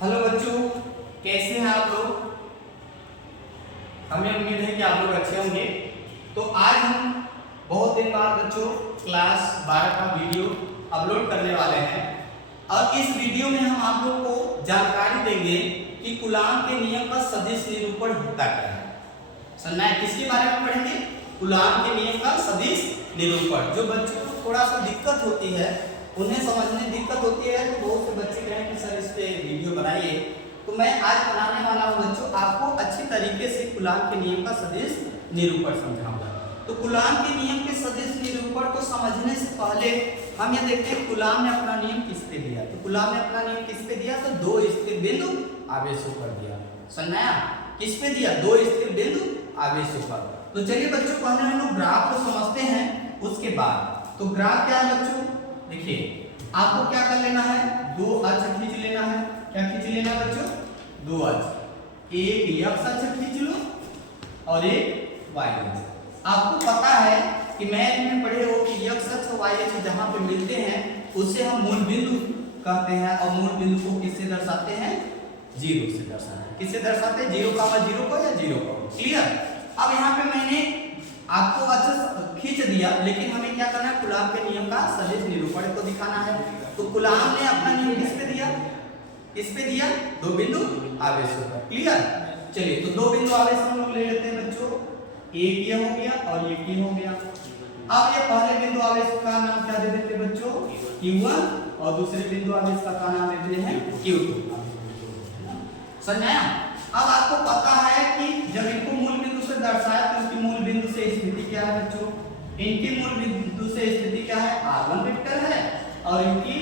Hello बच्चों, कैसे हैं आप लोग। हमें उम्मीद है कि आप लोग अच्छे होंगे। तो आज हम बहुत दिन बाद बच्चों क्लास 12 का वीडियो अपलोड करने वाले हैं और इस वीडियो में हम आप लोग को जानकारी देंगे कि कूलाम के नियम का सदिश निरूपण होता क्या है। समझना है, किसके बारे में पढ़ेंगे? कूलाम के नियम का सदिश निरूपण। जो बच्चों को थोड़ा सा दिक्कत होती है, उन्हें समझने दिक्कत होती है, तो बहुत से बच्चे कहें कि सर इस पे वीडियो बनाइए। तो मैं आज बनाने वाला हूं बच्चों, आपको अच्छी तरीके से कूलाम के नियम का सदिश निरूपण समझाऊंगा। तो कूलाम के नियम के सदिश निरूपण को समझने से पहले हम ये देखते हैं कूलाम ने अपना नियम किस पे दिया। तो कूलाम ने अपना नियम किस पे दिया? तो दो स्थिर बिंदु आवेशों पर दिया। समझना, किस पे दिया? दो स्थिर बिंदु आवेशों पर। तो चलिए बच्चों, पहले हम लोग ग्राफ को समझते हैं, उसके बाद तो ग्राफ क्या है बच्चों? देखिए, आपको क्या कर लेना है, दो अक्ष खींच लेना है। क्या खींच लेना है बच्चों? दो अक्ष, एक x अक्ष खींच लो और एक y अक्ष। आपको पता है कि मैथ में पढ़े हो कि x अक्ष और y अक्ष जहां पे मिलते हैं उसे हम मूल बिंदु कहते हैं और मूल बिंदु को किससे दर्शाते हैं? जीरो से दर्शाते हैं। किससे दर्शाते हैं? जीरो का जीरो को या जीरो को। क्लियर? अब यहाँ पे मैंने आपको अच्छा खींच दिया, लेकिन हमें क्या करना है? कूलाम के नियम का सदिश निरूपण को दिखाना है। तो कूलाम ने अपना नियम किस पे दिया? किस पे दिया? दो बिंदु आवेशों पर। क्लियर? चलिए, तो दो बिंदु आवेश हम लोग ले लेते हैं बच्चों। एक ये हो गया और एक ये हो गया। अब ये पहले बिंदु आवेश का नाम क्या दे देते हैं बच्चों? Q1 और दूसरे बिंदु आवेश का नाम देते हैं Q2। समझाया? अब आपको पता है कि जब इनको मूल बिंदु से दर्शाया तो इसकी मूल बिंदु से स्थिति क्या है बच्चों? इनकी मूल बिंदु से स्थिति क्या है? R1 वेक्टर है और इनकी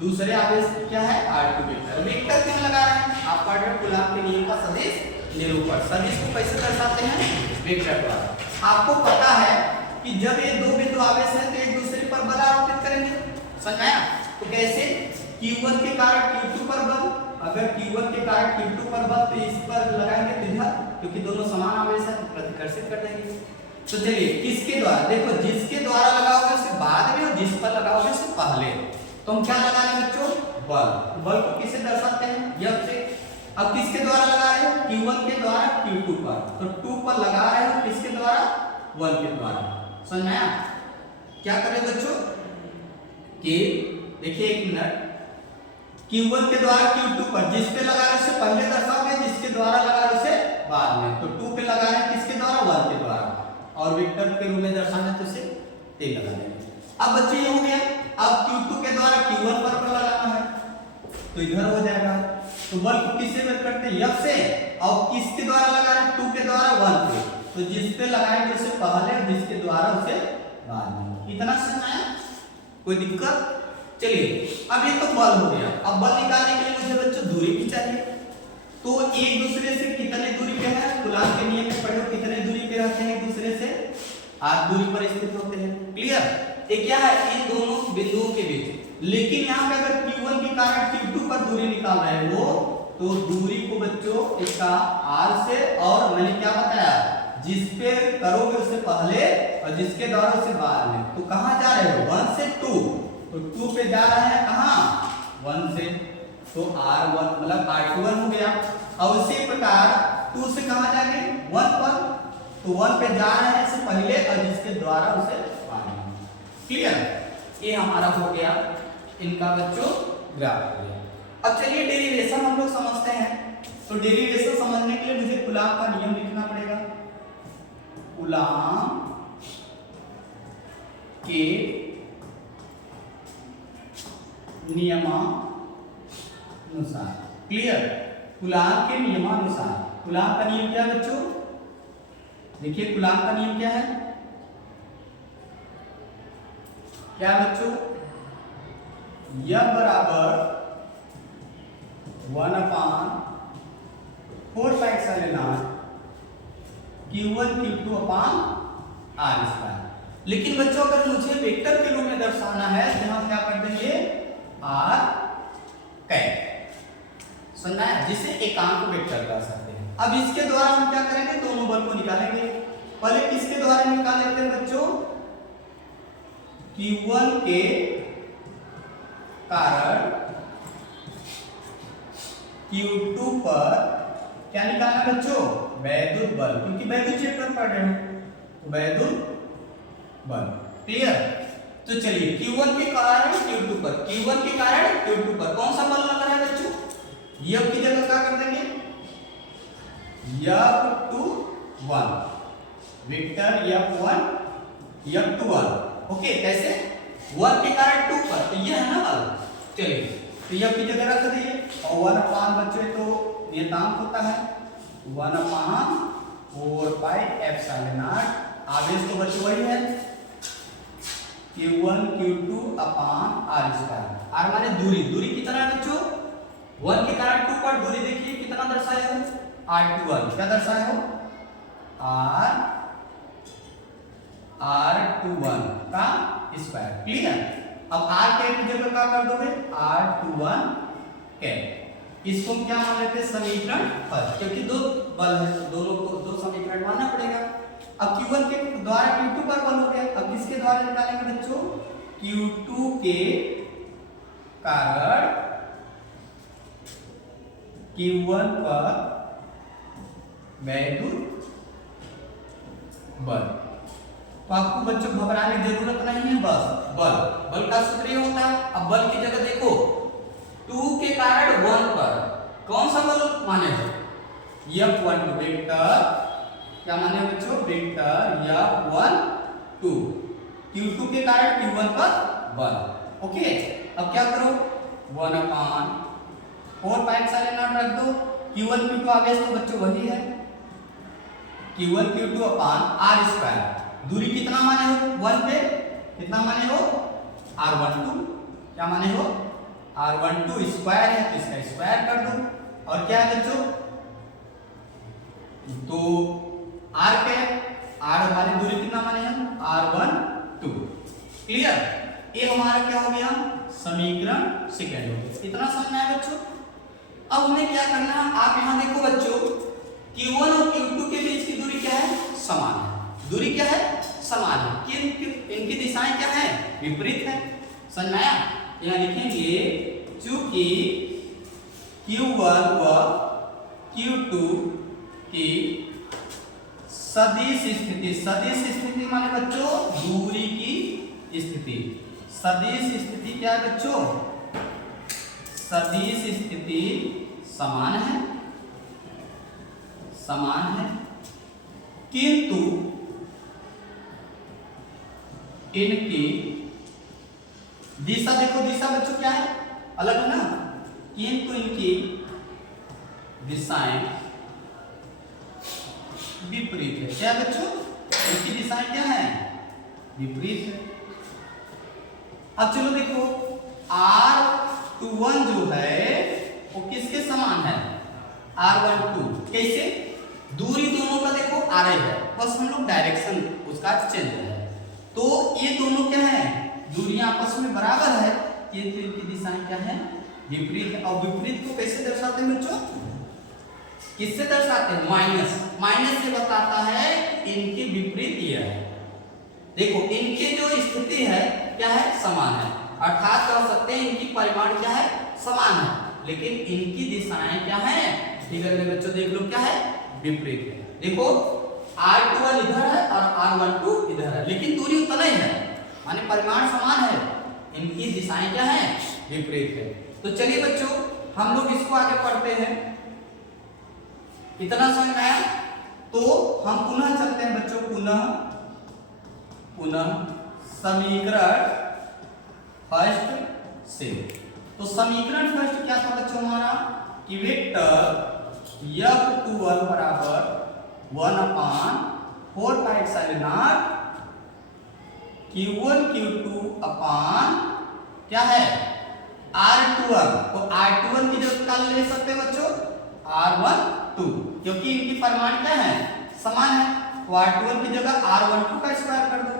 दूसरे आवेश क्या है? R2 vector. वेक्टर क्यों लगा रहे हैं? आप पढ़ रहे कूलाम के नियम का सदिश निरूपण। सदिश को कैसे दर्शाते हैं? वेक्टर द्वारा। आपको पता है कि जब ये दो बिंदु आवेश है तो एक दूसरे पर बल आरोपित करेंगे। समझाया? तो कैसे? Q1 के कारण Q2 पर बल, अगर Q1 के कारण Q2 पर बल तो इस पर लगाएंगे तो इधर, क्योंकि दोनों समान आवेश है, प्रतिकर्षित कर देंगे। तो चलिए, किसके द्वारा? देखो, जिसके द्वारा लगाओगे उसे बाद में और जिस पर लगाओगे उसे पहले। तो हम क्या लगा रहे हैं बच्चों? बल। बल को किससे दर्शाते हैं? F से। अब किसके द्वारा लगा रहे हैं? Q1 के द्वारा Q2 पर। तो 2 पर लगा रहे हैं, किसके द्वारा? 1 के द्वारा। समझ में आया? क्या करें बच्चों कि देखिए, एक मिनट, Q1 के द्वारा Q2 पर, जिस पे लगा रहे उसे पहले दर्शाओगे, जिसके द्वारा लगा रहे उसे बाद में। तो 2 पे लगा रहे हैं किसके द्वारा? 1 के द्वारा, और वेक्टर के रूप में दर्शाना तो उसे 3 लगा देंगे। अब बच्चे ये हो गया। अब Q2 के द्वारा Q1 पर लगाना है तो इधर हो जाएगा। तो बल को किससे वेक्ट करते हैं? F से। और किसके द्वारा लगा रहे हैं? 2 के द्वारा 1 पे। तो जिस पे लगाएंगे उसे पहले और जिसके द्वारा उसे बाद में। इतना समझ आया? कोई दिक्कत? चलिए, अब ये तो बल हो गया। अब बल निकालने के लिए मुझे बच्चों दूरी भी चाहिए। तो एक दूसरे से कितने दूरी पे है? कूलाम के नियम में पढ़े हो कितने दूरी पे रहते हैं? एक दूसरे से 8 दूरी पर स्थित होते हैं। क्लियर? ये क्या है? इन दोनों बिंदुओं के बीच। लेकिन यहाँ पे अगर Q1 के कारण Q2 पर दूरी निकाल रहे हैं वो, तो दूरी को बच्चों इसका R से, और मैंने क्या बताया, जिस पे करोगे उससे पहले और जिसके द्वारा उसे बाद में। तो कहाँ जा रहे हो? 1 से 2। तो 2 पे जा रहे हैं कहाँ? 1 से। तो R1 मतलब R21 हो गया। और उसी प्रकार 2 से कहाँ जाएंगे? 1 पर। तो 1 पे जा रहे हैं इससे पहले और जिसके द्वारा उसे बाद में। क्लियर? ये हमारा हो गया इनका बच्चों ग्राफ हो गया। अब चलिए डेरिवेशन हम लोग समझते हैं। तो डेरिवेशन समझने के लिए मुझे कूलाम का नियम लिखना पड़ेगा। कूलाम के नियमानुसार। क्लियर? कूलाम के नियमानुसार। कूलाम का नियम क्या है बच्चों? देखिए, कूलाम का नियम क्या है? क्या बच्चों? यह बराबर 1/4 Q1 Q2 अपान R²। लेकिन बच्चों, अगर मुझे वेक्टर के रूप में दर्शाना है तो हम क्या कर देंगे? R cap. सुनना है? जिसे एकांक वेक्टर कह सकते हैं। अब इसके द्वारा हम क्या करेंगे? दोनों बल को निकालेंगे। पहले किसके द्वारा निकाल लेते हैं बच्चों? Q1 के कारण Q2 पर क्या निकालना बच्चों? वैद्युत बल, क्योंकि वैद्युत चैप्टर पढ़ रहे हैं तो वैद्युत बल। क्लियर? तो चलिए Q1 के कारण Q2 पर, Q1 के कारण Q2 पर कौन सा बल लग रहा है बच्चों? F की जगह क्या कर देंगे? F21 vector F1 F21। Okay, कैसे? 1 के कारण 2 पर, तो ये है ना बल। चलिए तो F की जगह रख दिए और 1 अपान बच्चों तो नियतांक होता है 1 अपान 4 पाई एप्सिलॉन नॉट। आवेश तो बच्चों वही है Q1 Q2 अपान r स्क्वायर। r माने दूरी, दूरी कितना है बच्चों? 1 के कारण 2 पर दूरी देखिए कितना दर्शाया हो? r21। क्या दर्शाया हो? r21 का स्क्वायर। क्लियर? अब r कैप की जगह क्या कर दोगे? r21 cap. इसको हम क्या मान लेते हैं? समीकरण फर्स्ट, क्योंकि दो बल है, दोनों को दो समीकरण मानना पड़ेगा। अब Q1 के द्वारा Q2 पर बल हो गया, अब किसके द्वारा निकालेंगे बच्चों? Q2 के कारण Q1 पर वैद्युत बल। तो आपको बच्चों घबराने की जरूरत नहीं है, बस बल का सूत्र ये होता है। अब बल की जगह देखो 2 के कारण 1 पर कौन सा बल माने हो? F12 वेक्टर, क्या माने बच्चों? वेक्टर F12 Q2 के कारण Q1 पर बल। ओके, अब क्या करो? 1 अपान 4 पाई एप्सिलॉन नॉट रख दो। Q1 Q2 आवेश तो बच्चों वही है Q1 Q2 अपान r स्क्वायर। दूरी कितना माने हो? 1 पे कितना माने हो? r12। क्या माने हो? r12 स्क्वायर है तो इसका स्क्वायर कर दो। और क्या है बच्चों? तो r कैप, r हमारी दूरी कितना माने हम? r12। क्लियर? ये हमारा क्या हो गया? समीकरण सेकंड हो गया। इतना समझ में आया बच्चों? अब हमें क्या करना है? आप यहां देखो बच्चों, Q1 और Q2 के बीच की दूरी क्या है? समान है। दूरी क्या है? समान है। इनकी दिशाएं क्या है? विपरीत है। समझ में आया? यहां लिखेंगे चूंकि Q1 व Q2 की सदिश स्थिति, सदिश स्थिति माने बच्चों दूरी की स्थिति। सदिश स्थिति क्या है बच्चों? सदिश स्थिति समान है, समान है, किंतु इनकी दिशा देखो, दिशा बच्चों क्या है? अलग है ना। किंतु इनकी दिशाएं विपरीत है। क्या बच्चों? इनकी दिशाएं क्या है? विपरीत है। अब चलो देखो R21 जो है वो किसके समान है? R12। कैसे? दूरी दोनों का देखो RI है, बस हम लोग डायरेक्शन उसका चेंज है। तो ये दोनों क्या है? दूरियां आपस में बराबर है, किंतु इनकी दिशाएं क्या है? विपरीत है। और विपरीत को कैसे दर्शाते हैं बच्चों? किससे दर्शाते हैं? माइनस। माइनस से बताता है इनकी विपरीत ये है। देखो इनकी जो स्थिति है क्या है? समान है, अर्थात कह सकते हैं इनकी परिमाण क्या है? समान है, लेकिन इनकी दिशाएं क्या है? फिगर में बच्चों देख लो क्या है? विपरीत है। देखो R21 इधर है और R12 इधर है, लेकिन दूरी उतना ही है, माने परिमाण समान है, इनकी दिशाएं क्या है? विपरीत है। तो चलिए बच्चों हम लोग इसको आगे पढ़ते हैं। इतना समझ में आया? तो हम पुनः चलते हैं बच्चों, पुनः समीकरण फर्स्ट से। तो समीकरण फर्स्ट क्या था बच्चों हमारा? कि वेक्टर F21 बराबर 1 अपान 4 pi epsilon not Q1 Q2 अपान क्या है? R21। तो R21 की जगह क्या ले सकते हैं बच्चों? R12, क्योंकि इनकी परिमाण क्या है? समान है। तो R21 की जगह R12 का स्क्वायर कर दो।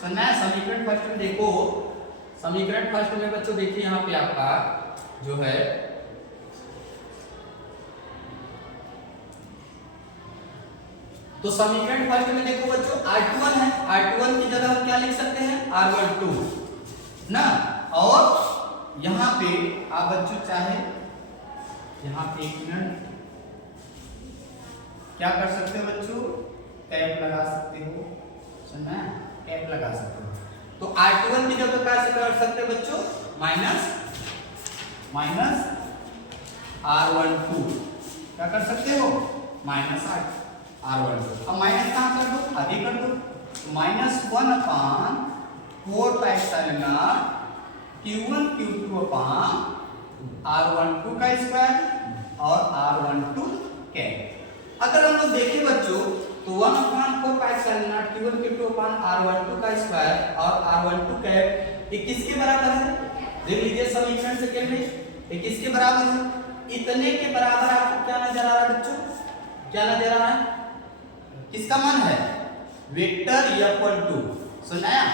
तो मैं समीकरण फर्स्ट में देखो, समीकरण फर्स्ट में बच्चों देखिए यहाँ पे आपका जो है तो समीकरण फर्स्ट में देखो बच्चों R21 है, R21 की जगह हम क्या लिख सकते हैं? R12 ना। और यहाँ पे आप बच्चों चाहे यहाँ पे 1 मिनट क्या कर सकते हो बच्चों, कैप लगा सकते हो, समझ में, कैप लगा सकते हो। तो R21 की जगह कैसे कर सकते हो बच्चों, माइनस R12 क्या कर सकते हो, माइनस R12। अब माइनस कहाँ कर दो, आगे कर दो, -1/4 pi epsilon not Q1 Q2 upon R12 का स्क्वायर और R12 कैप। अगर हम लोग देखें बच्चों तो 1/4 pi epsilon not Q1 Q2 upon R12 का स्क्वायर और R12 कैप ये किसके बराबर है, देख लीजिए समीकरण सेकंड में, ये किसके बराबर है, इतने के बराबर आपको क्या नजर आ रहा है बच्चों, क्या नजर आ रहा है, किसका मान है, वेक्टर F12, सुनाया।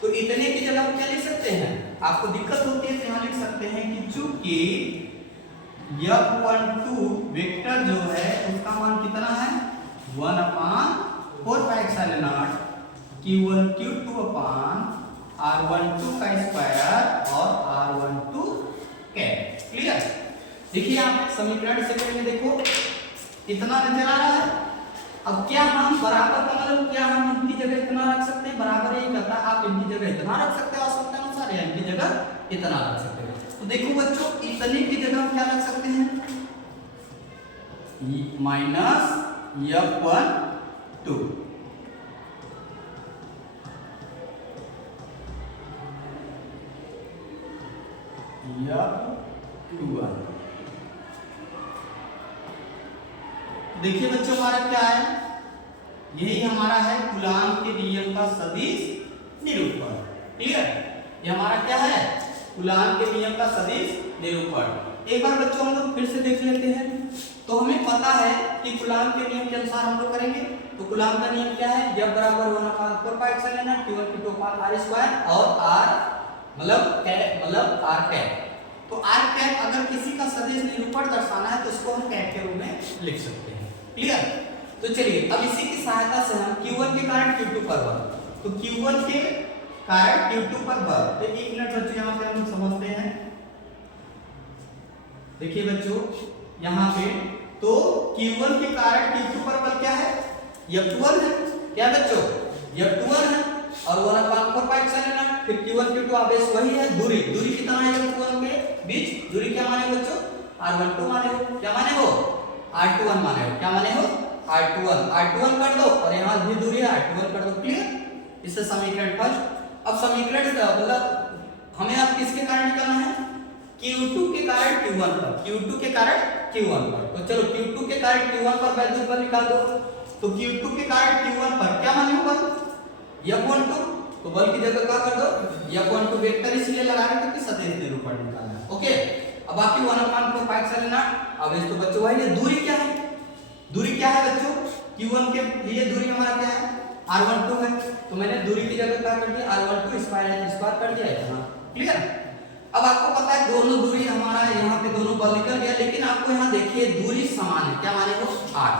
तो इतने की जगह हम क्या लिख सकते हैं, आपको दिक्कत होती है तो यहाँ लिख सकते हैं कि चूंकि F12 वेक्टर जो है उसका मान कितना है, 1/4 pi epsilon not Q1 Q2 upon R12 का स्क्वायर और R12 कैप। क्लियर। देखिए आप समीकरण सेकंड में देखो कितना नजर आ रहा है। अब क्या हम बराबर का मतलब क्या हम इनकी जगह इतना रख सकते हैं, बराबर यही कहता है आप इनकी जगह इतना रख सकते हो आवश्यकता अनुसार, या इनकी जगह इतना रख सकते हो। तो देखो बच्चों इतने की जगह हम क्या रख सकते हैं, माइनस F12 F21। देखिए बच्चों हमारा क्या है, यही हमारा है कूलाम के नियम का सदिश निरूपण। क्लियर, ये हमारा क्या है, कूलाम के नियम का सदिश निरूपण। एक बार बच्चों हम लोग फिर से देख लेते हैं। तो हमें पता है कि कूलाम के नियम के अनुसार हम लोग करेंगे। तो कूलाम का नियम क्या है, जब बराबर 1/4 pi epsilon not Q1 Q2 upon R square और R मतलब R कैप। तो R कैप अगर किसी का सदिश निरूपण दर्शाना है तो उसको हम कैप के रूप में लिख सकते हैं। क्लियर। तो चलिए अब इसी की सहायता से हम Q1 के कारण Q2 पर बल, तो Q1 के कारण Q2 पर बल, तो 1 मिनट बच्चों यहाँ पे हम समझते हैं। देखिए बच्चों यहाँ पे तो Q1 के कारण Q2 पर बल क्या है, F12 है, क्या बच्चों F12 है और 1/4 पाई एप्सिलॉन नॉट, फिर Q1 Q2 आवेश वही है, दूरी कितना है F12 के बीच, दूरी क्या माने बच्चों, R12 माने हो, क्या माने हो, R21 माने हो, क्या माने हो, R21 कर दो और यहाँ भी दूरी है R21 कर दो। क्लियर। इससे समीकरण फर्स्ट। अब समीकरण मतलब हमें अब किसके कारण निकालना है, Q2 के कारण Q1 पर, Q2 के कारण Q1 पर। तो चलो Q2 के कारण Q1 पर वैल्यू पर निकाल दो। तो Q2 के कारण Q1 पर क्या माने हो, F12, तो बल की जगह क्या कर दो, F12 वेक्टर इसलिए लगा रहे हैं क्योंकि सदिश निरूपण निकालना है। ओके। अब बाकी 1/4 पाई एप्सिलॉन नॉट अब इसको बच्चों वही है, दूरी क्या है, दूरी क्या है बच्चों, Q1 के लिए दूरी हमारा क्या है, R12 है, तो मैंने दूरी की जगह क्या कर दिया, R12 स्क्वायर कर दिया इतना। क्लियर। अब आपको पता है दोनों दूरी हमारा यहाँ पे दोनों बल निकल गया, लेकिन आपको यहाँ देखिए दूरी समान है, क्या माने हो, R,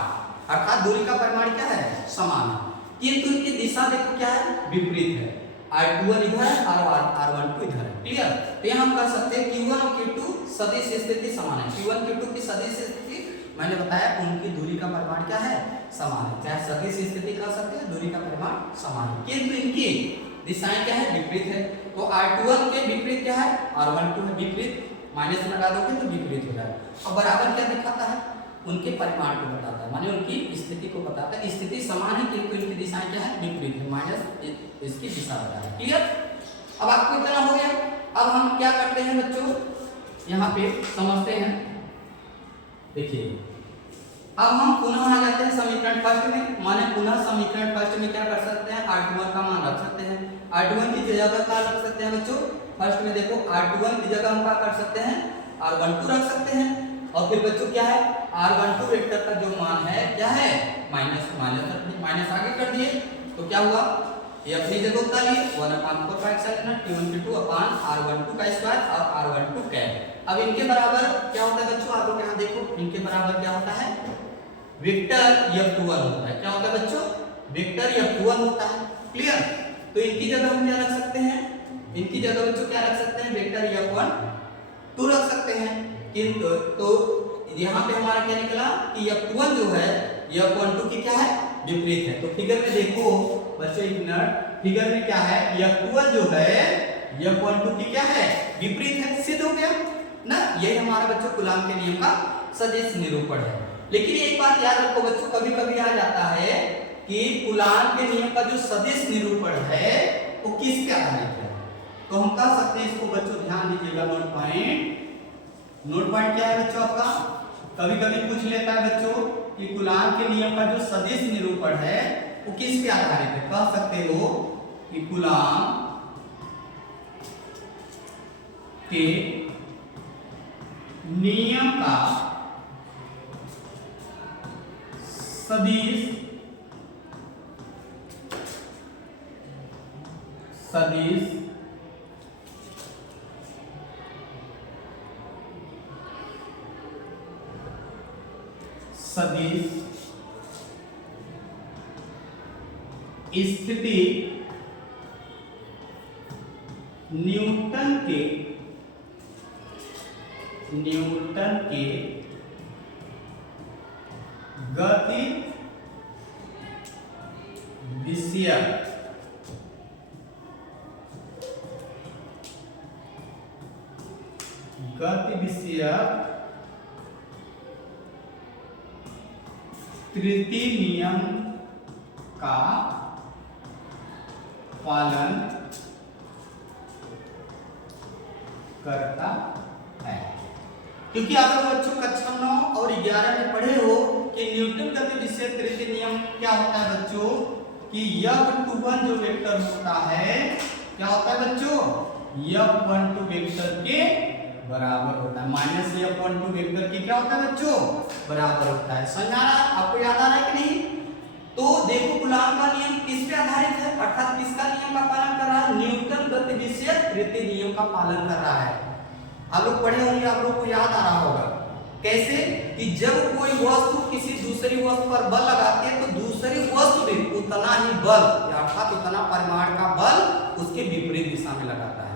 अर्थात दूरी का परिमाण क्या है, समान है, किंतु इनकी दिशा देखो क्या है, विपरीत है, R21 इधर है और R12 इधर है। क्लियर। तो यहाँ हम कर सकते हैं Q1 और Q2 सदिश स्थिति समान है, Q1 Q2 की सदिश स्थिति मैंने बताया उनकी दूरी का परिमाण क्या है, समान है, चाहे सदिश स्थिति कर सकते हैं, दूरी का परिमाण समान है, किंतु इनकी दिशाएं क्या है, विपरीत है। तो R21 के विपरीत क्या है, R12 है, विपरीत, माइनस लगा दोगे तो विपरीत हो जाएगा। और बराबर क्या दिखाता है, उनके परिमाण को बताता है, माने उनकी स्थिति को बताता है, स्थिति समान है किंतु इनकी दिशाएं क्या है, विपरीत है, माइनस इसकी दिशा बताता है। क्लियर। अब आपको इतना हो गया। अब हम क्या करते हैं बच्चों, यहाँ पे समझते हैं। देखिए अब हम पुनः आ जाते हैं समीकरण फर्स्ट में, माने पुनः समीकरण फर्स्ट में क्या कर सकते हैं, R21 का मान रख सकते हैं। R21 की जगह क्या रख सकते हैं बच्चों, फर्स्ट में देखो R21 की जगह हम क्या कर सकते हैं, R12 रख सकते हैं। और फिर बच्चों क्या है, R12 वेक्टर का जो मान है क्या है, माइनस आगे कर दिए, तो क्या हुआ, ये अपनी जगह उतार लिए 1/4 pi epsilon not Q1 Q2 upon R12 का स्क्वायर और R12 कैप। अब इनके बराबर क्या होता है बच्चों, आप लोग यहाँ देखो, इनके बराबर क्या होता है, वेक्टर F21 होता है, क्या होता है बच्चों, वेक्टर F21 होता है। क्लियर। तो इनकी जगह हम क्या रख सकते हैं, इनकी जगह बच्चों क्या रख सकते हैं, वेक्टर F12 रख सकते हैं, किंतु तो यहाँ पे हमारा क्या निकला कि F1 जो है F12 की क्या है विपरीत है। तो फिगर में देखो बच्चों एक मिनट, फिगर में क्या है F12 जो है F12 की क्या है विपरीत है, सिद्ध हो गया ना। यही हमारा बच्चों कूलाम के नियम का सदिश निरूपण है। लेकिन एक बात याद रखो बच्चों, कभी कभी आ जाता है कि कूलाम के नियम का जो सदिश निरूपण है वो किस पे आधारित है। तो हम कह सकते हैं इसको बच्चों, ध्यान दीजिएगा, नोट पॉइंट क्या है बच्चों आपका, कभी कभी पूछ लेता है बच्चों कि कूलाम के नियम का जो सदिश निरूपण है वो किस पे आधारित है। कह सकते हो कि कूलाम के नियम का सदिश स्थिति न्यूटन के गति विषयक तृतीय नियम का पालन करता है। क्योंकि आप लोग बच्चों कक्षा 9 और 11 में पढ़े हो कि न्यूटन गति विषयक तृतीय नियम क्या होता है बच्चों, कि F21 जो वेक्टर होता है क्या होता है बच्चों, F12 वेक्टर के बराबर होता है। माइनस F12 वेक्टर के क्या होता है बच्चों, बराबर होता है। समझ आ रहा, आपको याद आ रहा है कि नहीं। तो देखो कूलाम का नियम किस पे आधारित है, अर्थात किसका नियम का पालन कर रहा है, न्यूटन गति विषयक तृतीय नियम का पालन कर रहा है। आप लोग पढ़े होंगे, आप लोग को याद आ रहा होगा कैसे, कि जब कोई वस्तु किसी दूसरी वस्तु पर बल लगाती है तो दूसरी वस्तु भी उतना ही बल, अर्थात उतना परिमाण का बल उसके विपरीत दिशा में लगाता है।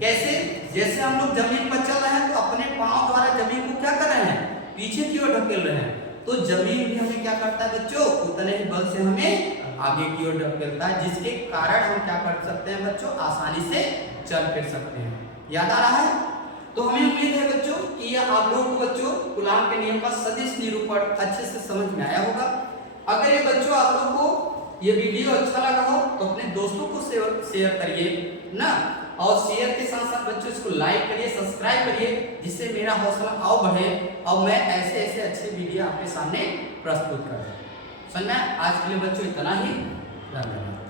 कैसे, जैसे हम लोग जमीन पर चल रहे हैं तो अपने पांव द्वारा जमीन को क्या कर रहे हैं, पीछे की ओर ढकेल रहे हैं, तो जमीन भी हमें क्या करता है बच्चों, उतने ही बल से हमें आगे की ओर ढकेलता है, जिसके कारण हम क्या कर सकते हैं बच्चों, आसानी से चल फिर सकते हैं। याद आ रहा है। तो हमें उम्मीद है बच्चों कि यह आप लोगों को बच्चों कूलाम के नियम का सदिश निरूपण अच्छे से समझ में आया होगा। अगर ये बच्चों आप लोगों को ये वीडियो अच्छा लगा हो तो अपने दोस्तों को शेयर करिए ना, और शेयर के साथ साथ बच्चों इसको लाइक करिए, सब्सक्राइब करिए, जिससे मेरा हौसला और बढ़े और मैं ऐसे ऐसे अच्छे वीडियो आपके सामने प्रस्तुत करूं। समझ में? आज के लिए बच्चों इतना ही, धन्यवाद।